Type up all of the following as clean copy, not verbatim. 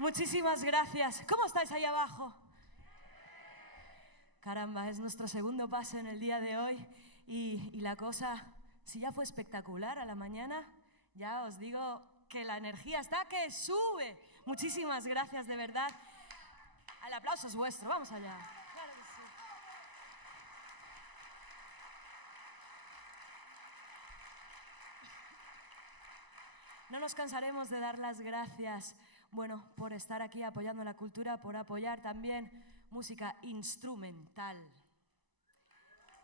Muchísimas gracias. ¿Cómo estáis ahí abajo? Caramba, es nuestro segundo paso en el día de hoy y la cosa, si ya fue espectacular a la mañana, ya os digo que la energía está que sube. Muchísimas gracias, de verdad. El aplauso es vuestro, vamos allá. Claro que sí. No nos cansaremos de dar las gracias, bueno, por estar aquí apoyando la cultura, por apoyar también música instrumental.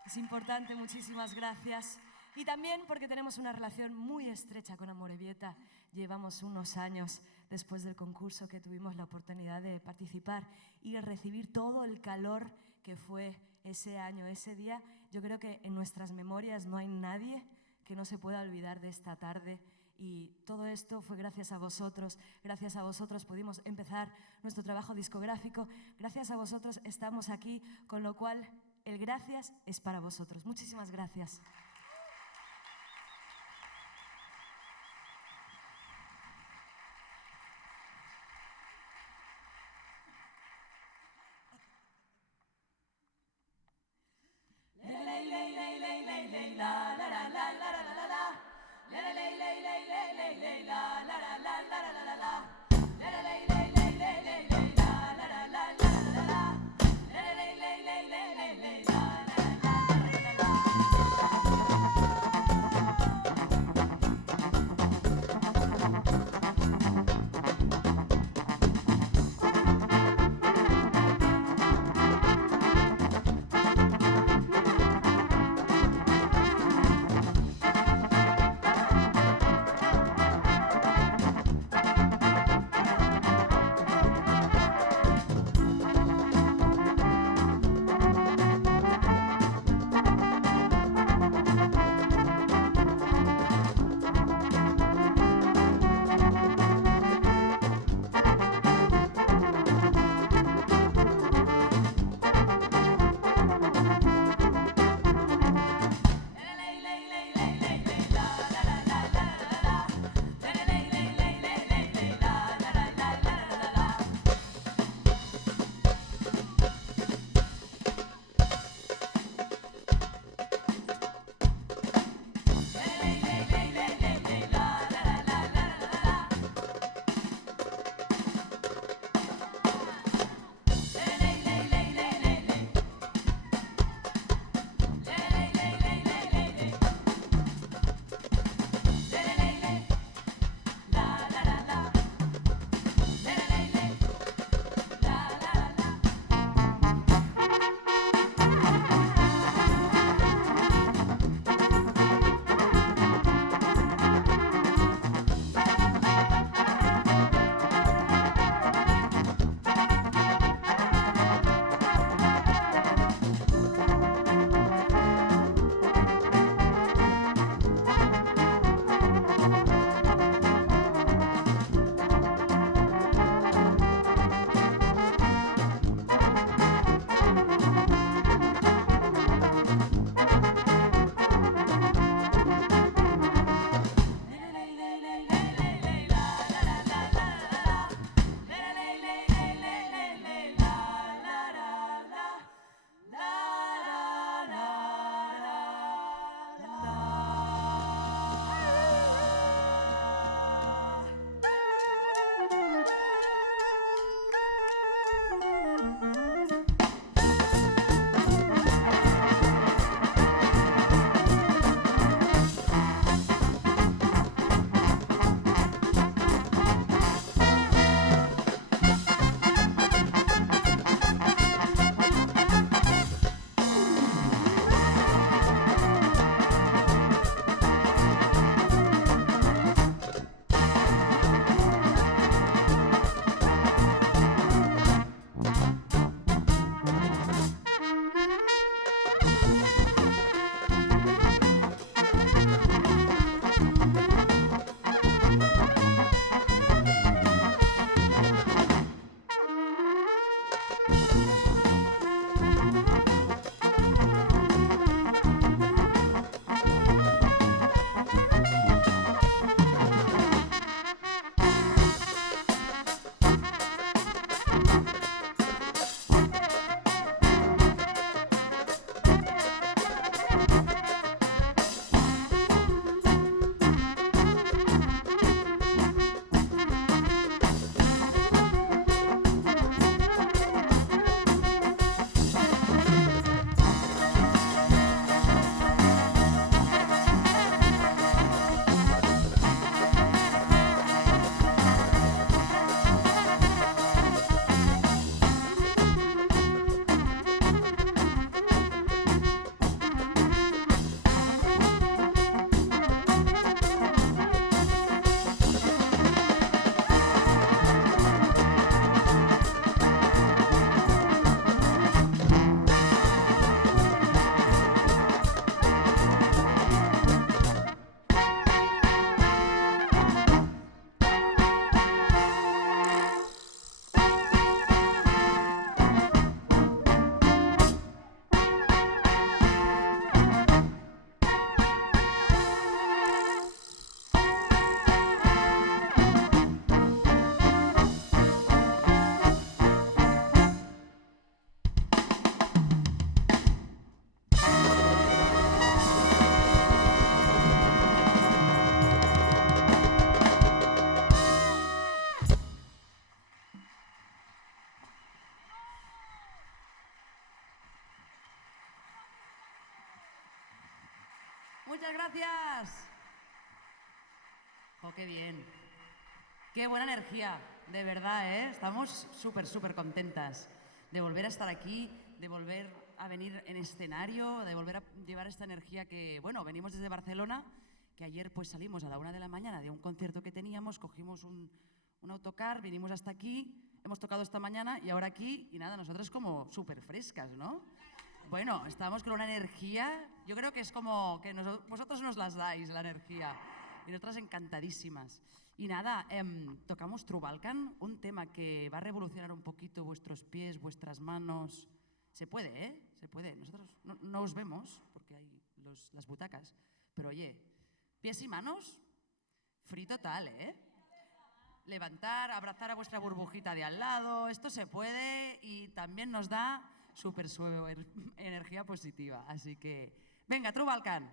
Es importante, muchísimas gracias. Y también porque tenemos una relación muy estrecha con Amorebieta. Llevamos unos años después del concurso que tuvimos la oportunidad de participar y recibir todo el calor que fue ese año, ese día. Yo creo que en nuestras memorias no hay nadie que no se pueda olvidar de esta tarde. Y todo esto fue gracias a vosotros. Gracias a vosotros pudimos empezar nuestro trabajo discográfico. Gracias a vosotros estamos aquí, con lo cual el gracias es para vosotros. Muchísimas gracias. muchas gracias. ¡Oh, qué bien! ¡Qué buena energía! De verdad, ¿eh? Estamos súper contentas de volver a estar aquí, de volver a venir en escenario, de volver a llevar esta energía que, bueno, venimos desde Barcelona, que ayer pues salimos a la 1 de la mañana de un concierto que teníamos, cogimos un autocar, vinimos hasta aquí, hemos tocado esta mañana y ahora aquí, y nada, nosotros como súper frescas, ¿no? Bueno, estamos con una energía, yo creo que es como que vosotros nos las dais, la energía, y nosotras encantadísimas. Y nada, tocamos True Balkan, un tema que va a revolucionar un poquito vuestros pies, vuestras manos. Se puede, ¿eh? Se puede. Nosotros no os vemos porque hay las butacas, pero oye, pies y manos, free total, ¿eh? Levantar, abrazar a vuestra burbujita de al lado, esto se puede y también nos da súper energía positiva. Así que, venga, True Balkan.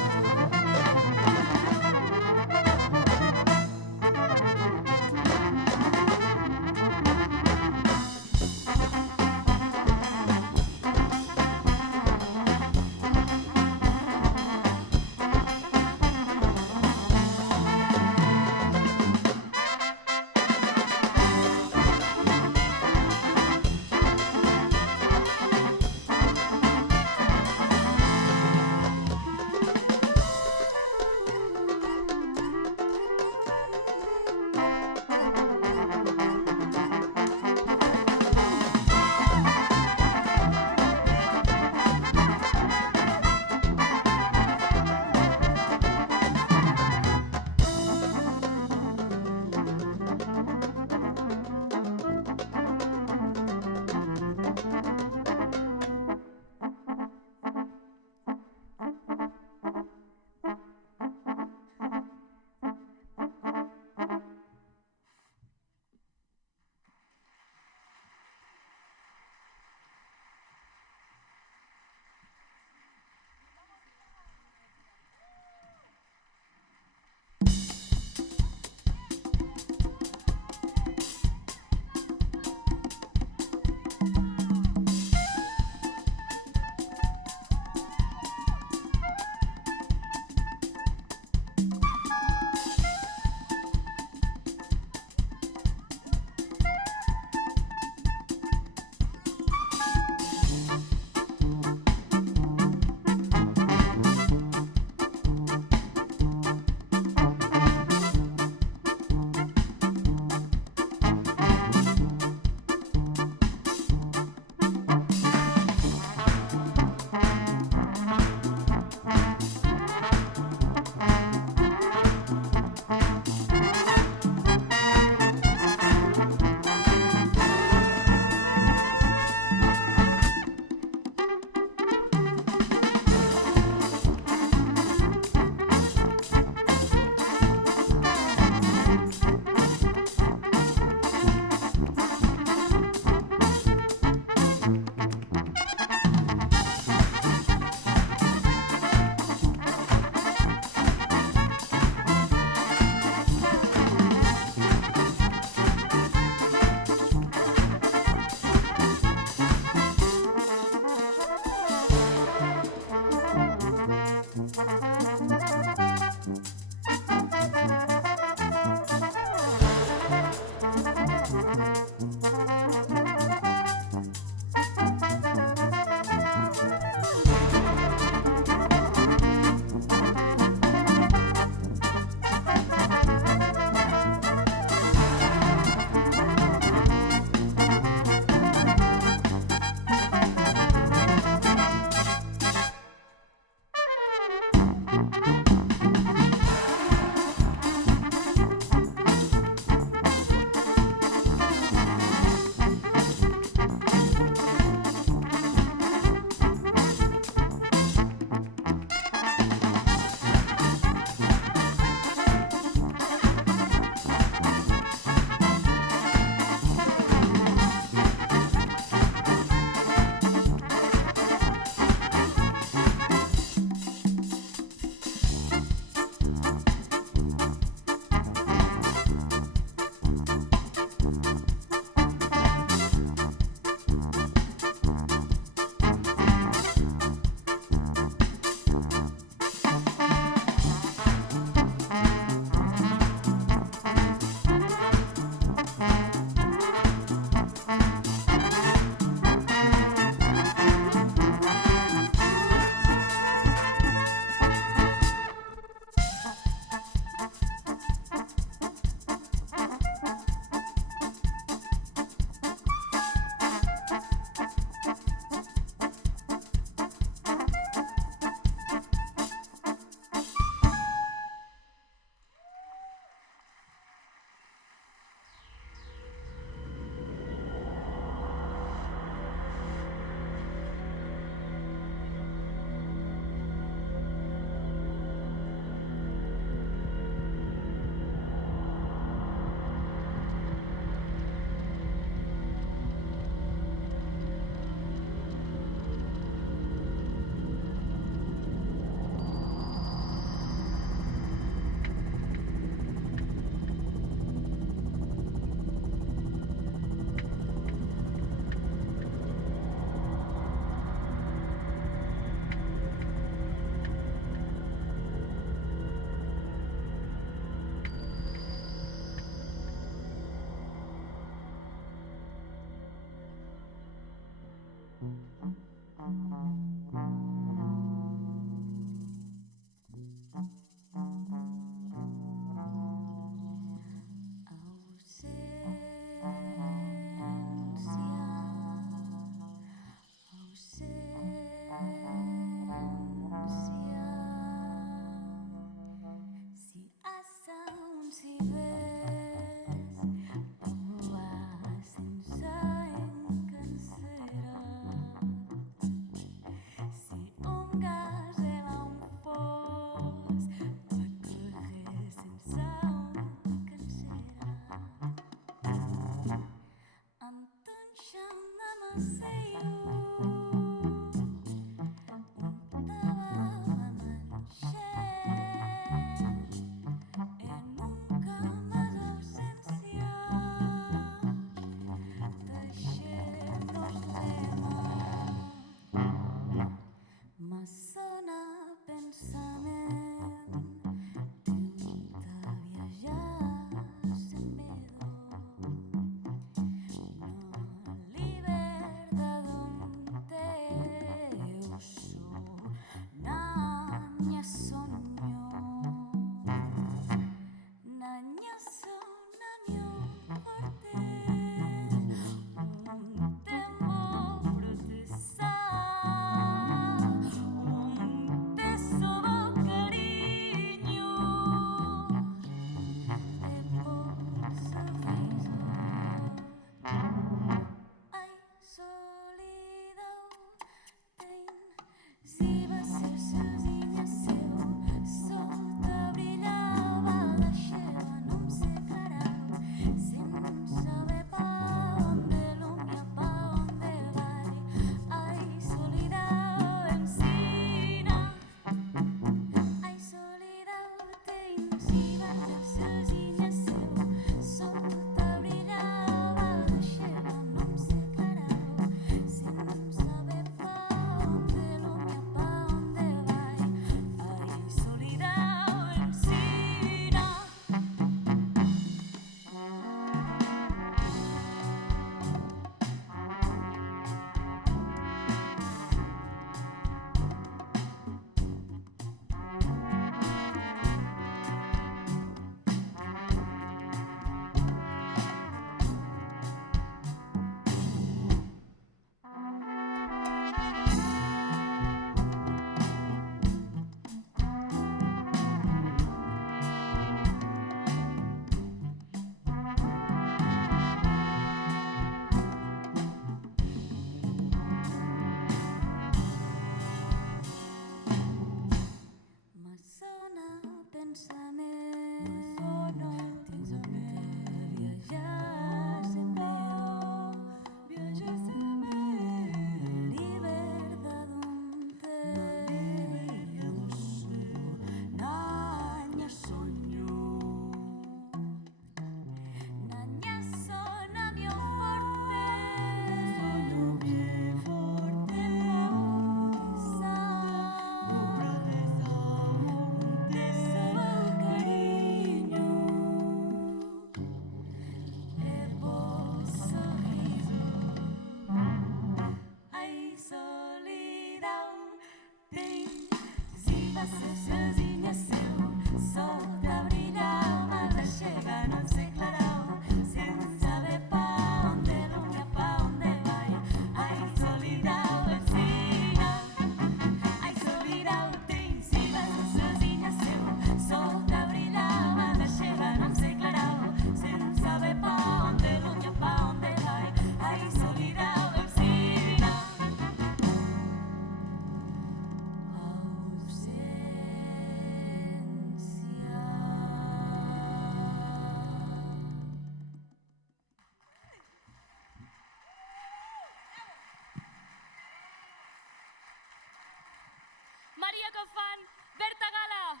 Maria Cofan, Berta Gala.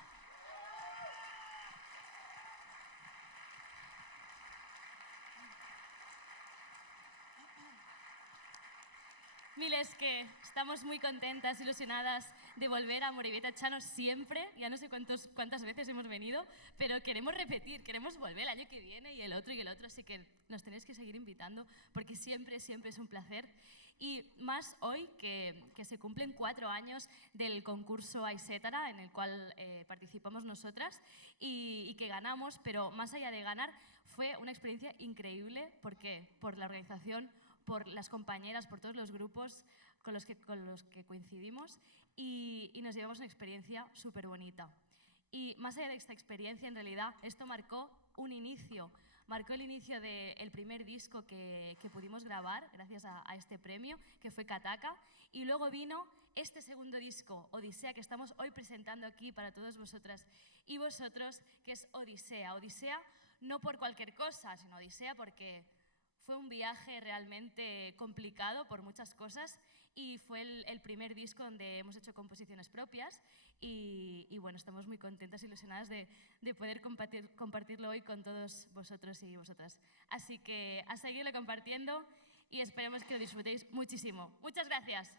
Miles que estamos muy contentas, ilusionadas de volver a Amorebieta Chano siempre. Ya no sé cuántas veces hemos venido, pero queremos repetir, queremos volver el año que viene y el otro, así que nos tenéis que seguir invitando porque siempre, siempre es un placer. Y más hoy que se cumplen 4 años del concurso Aisétara, en el cual participamos nosotras y que ganamos, pero más allá de ganar, fue una experiencia increíble. ¿Por qué? Por la organización, por las compañeras, por todos los grupos con los que coincidimos y nos llevamos una experiencia súper bonita. Y más allá de esta experiencia, en realidad, esto marcó un inicio. Marcó el inicio del primer disco que pudimos grabar gracias a este premio, que fue Kataka. Y luego vino este segundo disco, Odisea, que estamos hoy presentando aquí para todos vosotras y vosotros, que es Odisea. Odisea no por cualquier cosa, sino Odisea porque fue un viaje realmente complicado por muchas cosas y fue el primer disco donde hemos hecho composiciones propias y bueno, estamos muy contentas y ilusionadas de poder compartirlo hoy con todos vosotros y vosotras. Así que a seguirlo compartiendo y esperemos que lo disfrutéis muchísimo. Muchas gracias.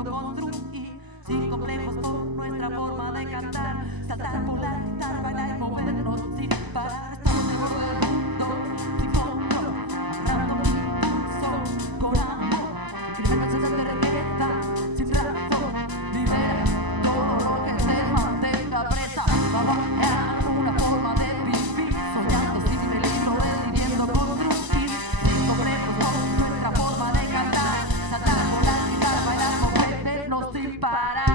decidiendo construir sin complejos por nuestra forma de cantar, saltar, volar, gritar, bailar y movernos sin parar. Estamos en el borde del mundo, sin control, agarrando mi impulso con amor. Escribiendo esa terreta sin razón, libera todo lo que se mantenga presa. Vamos a una forma de vivir, soñando sin peligro, decidiendo construir sin complejos por nuestra forma de cantar, saltar, volar, gritar, bailar, movernos sin parar.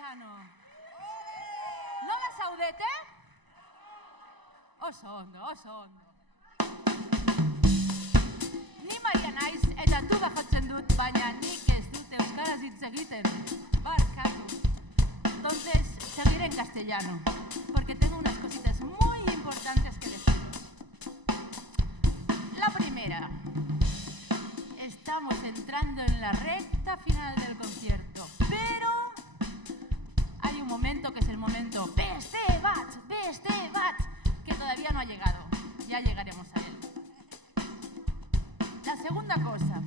Txano. Nola zaudete? Oso ondo, oso ondo. Ni Maria naiz eta tuba jotzen dut, baina nik ez dut euskaraz hitz egiten. Barkatu. Entonces, seguiré en castellano, porque tengo unas cositas muy importantes que deciros. La primera. Estamos entrando en la recta final del concierto, pero hay un momento que es el momento beste bat, que todavía no ha llegado. Ya llegaremos a él. La segunda cosa,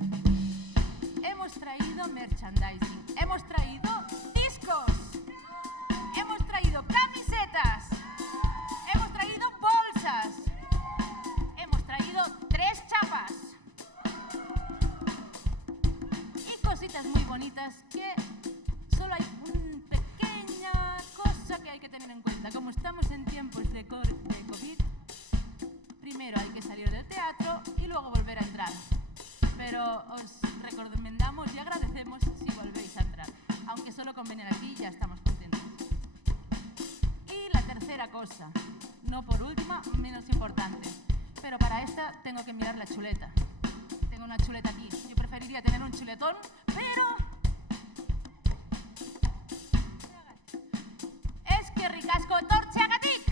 hemos traído merchandising, hemos traído discos, hemos traído camisetas, hemos traído bolsas, hemos traído 3 chapas y cositas muy bonitas que solo hay una pequeña cosa que hay que tener en cuenta. Como estamos en tiempos de COVID, primero hay que salir del teatro y luego volver a entrar. Pero os recomendamos y agradecemos si volvéis a entrar. Aunque solo con venir aquí ya estamos contentos. Y la tercera cosa, no por última, menos importante. Pero para esta tengo que mirar la chuleta. Tengo una chuleta aquí. Yo preferiría tener un chuletón, pero... Es que ricasco tortxeagatik!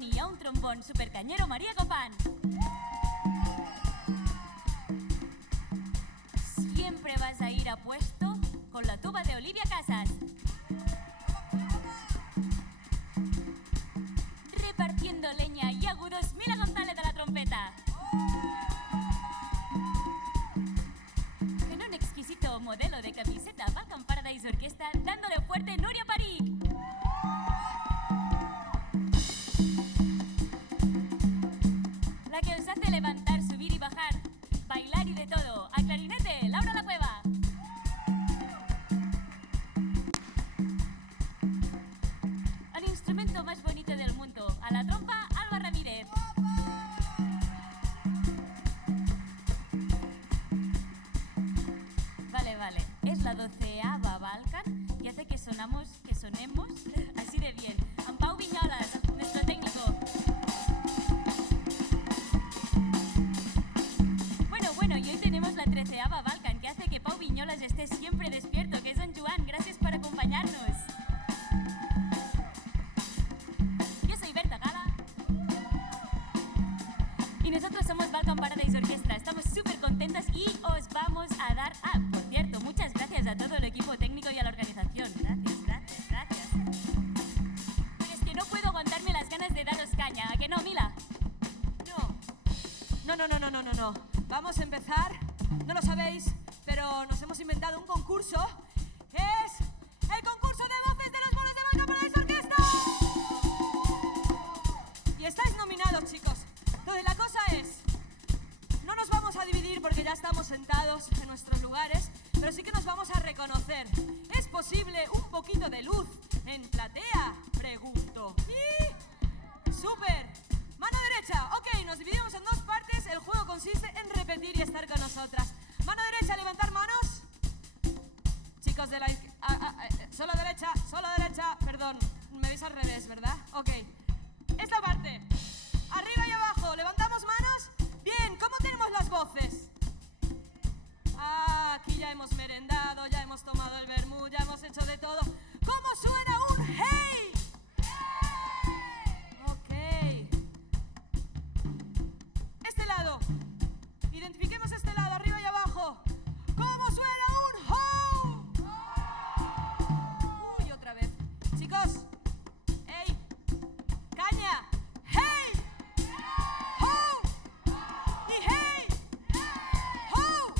saxofón y a un trombón supercañero María Copán. Siempre vas a ir a puesto con la tuba de Olivia Casas. Repartiendo leña y agudos, Mila González de la trompeta. En un exquisito modelo de camiseta, Balkan Paradise Orquesta, dándole fuerte Nuria París. La que os hace levantar, subir y bajar, bailar y de todo. A clarinete, Laura La Cueva. Al instrumento más bonito del mundo, a la trompa, Alba Ramírez. Vale, es la 12ª Balkan y hace que sonemos así de bien. Pau Viñolas, nuestro técnico. Bueno, y hoy tenemos la 13ª Balkan que hace que Pau Viñolas esté siempre despierto, que es Don Joan. Gracias por acompañarnos. Yo soy Berta Gala y nosotros somos Balkan Paradise Orquestra. Estamos súper contentas y os vamos a dar... por cierto, muchas gracias a todo el equipo técnico y a la organización. Gracias. Pero es que no puedo aguantarme las ganas de daros caña. ¿A que no, Mila? No. Vamos a empezar. No lo sabéis, pero nos hemos inventado un concurso. Es el concurso de voces de los bolos de Balkan Paradise Orquestra. Y estáis nominados, chicos. Entonces la cosa es, no nos vamos a dividir porque ya estamos sentados en nuestros lugares, pero sí que nos vamos a reconocer. ¿Es posible un poquito de luz en platea? Pregunto. ¡Y! ¡Súper! Mano derecha. Ok, nos dividimos en dos partes. El juego consiste en repetir y estar con nosotras. Mano derecha, levantar manos. Chicos de la solo derecha. Perdón, me veis al revés, ¿verdad? Ok. Esta parte. Arriba y abajo. ¿Levantamos manos? Bien, ¿cómo tenemos las voces? Aquí ya hemos merendado, ya hemos tomado el vermú, ya hemos hecho de todo. ¿Cómo suena un hey? Ok. Este lado. Identifiquemos este lado, arriba y abajo. ¿Cómo suena un ho? Uy, otra vez. Chicos. Hey. Caña. Hey. Ho. Y hey. Ho.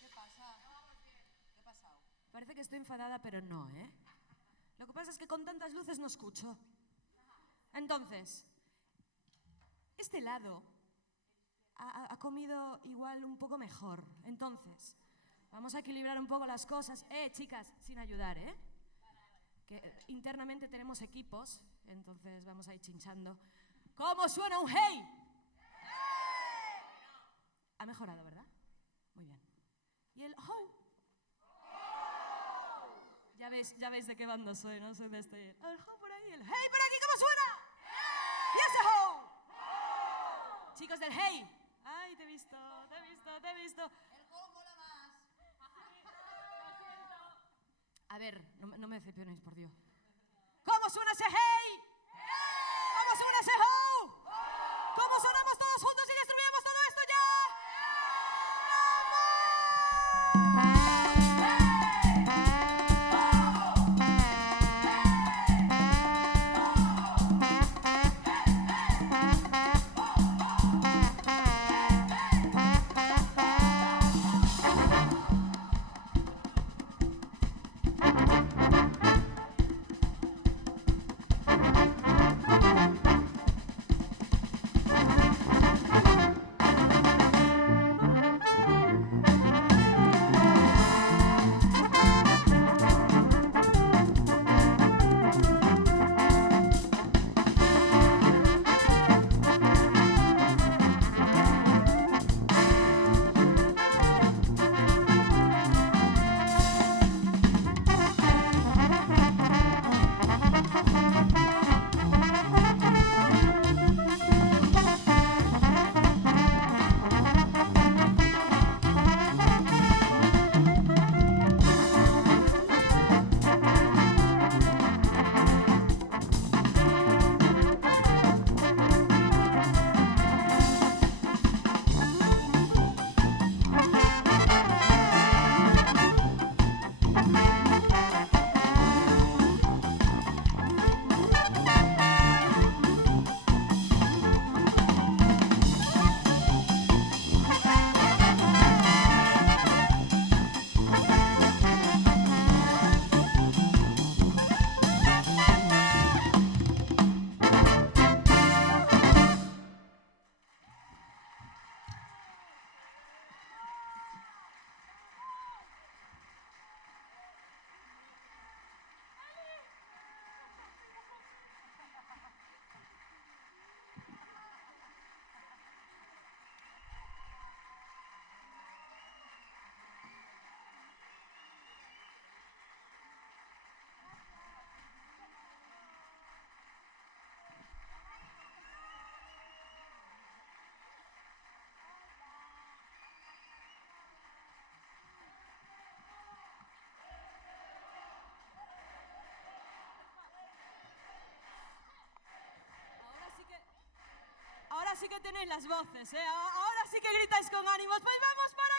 ¿Qué pasa? ¿Qué ha pasado? Parece que estoy enfadada, pero no, ¿eh? Lo que pasa es que con tantas luces no escucho. Entonces, este lado ha comido igual un poco mejor. Entonces, vamos a equilibrar un poco las cosas. Chicas, sin ayudar, ¿eh? Que internamente tenemos equipos, entonces vamos a ir chinchando. ¿Cómo suena un hey? Ha mejorado, ¿verdad? Muy bien. ¿Y el ho? Ya veis de qué bando soy, ¿no? Soy de este... El ho por ahí, el hey por aquí, ¿cómo suena? ¡Y ese ho! Chicos del hey. Ay, te he visto. El ho mola más. A ver, no me decepcionéis, por Dios. ¿Cómo suena ese hey? ¿Cómo suena ese ho? ¿Cómo sonamos todos juntos y destruyamos todo esto ya? sí que tenéis las voces, ¿eh? Ahora sí que gritáis con ánimos. ¡Pues vamos para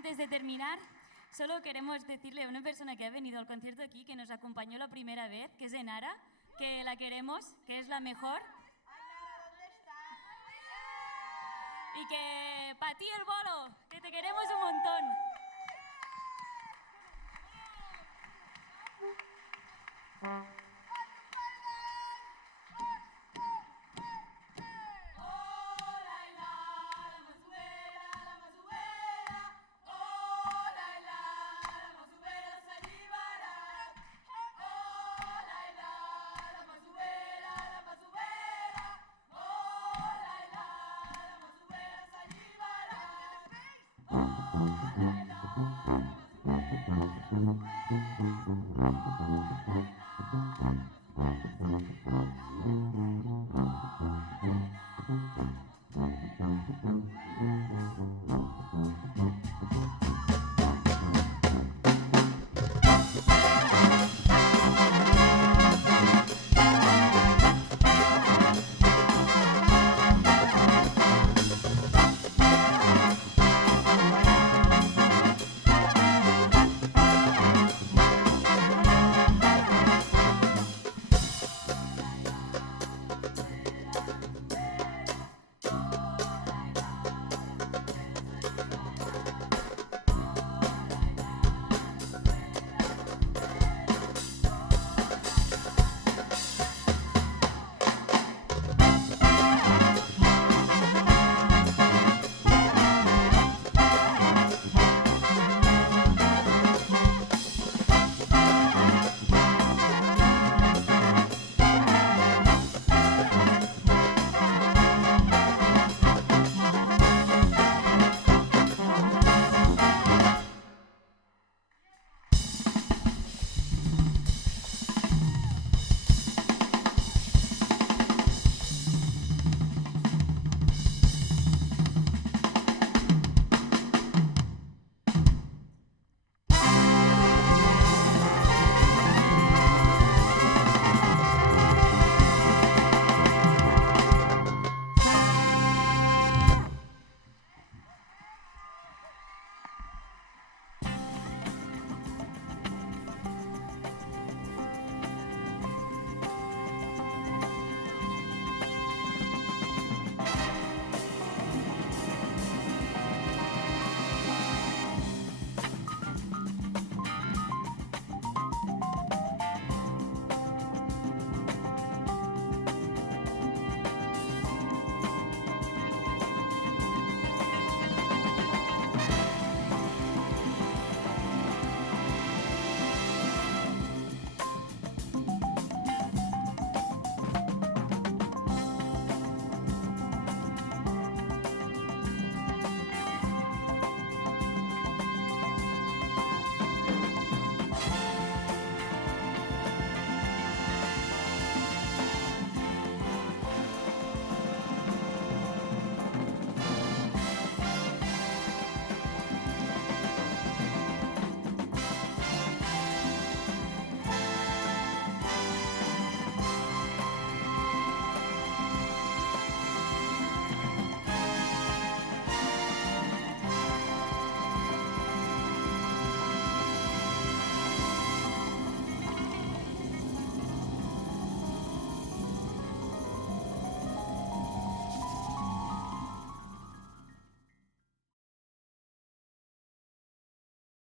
Antes de terminar, solo queremos decirle a una persona que ha venido al concierto aquí, que nos acompañó la primera vez, que es Enara, que la queremos, que es la mejor. Y que para ti el bolo, que te queremos un montón. Thank you.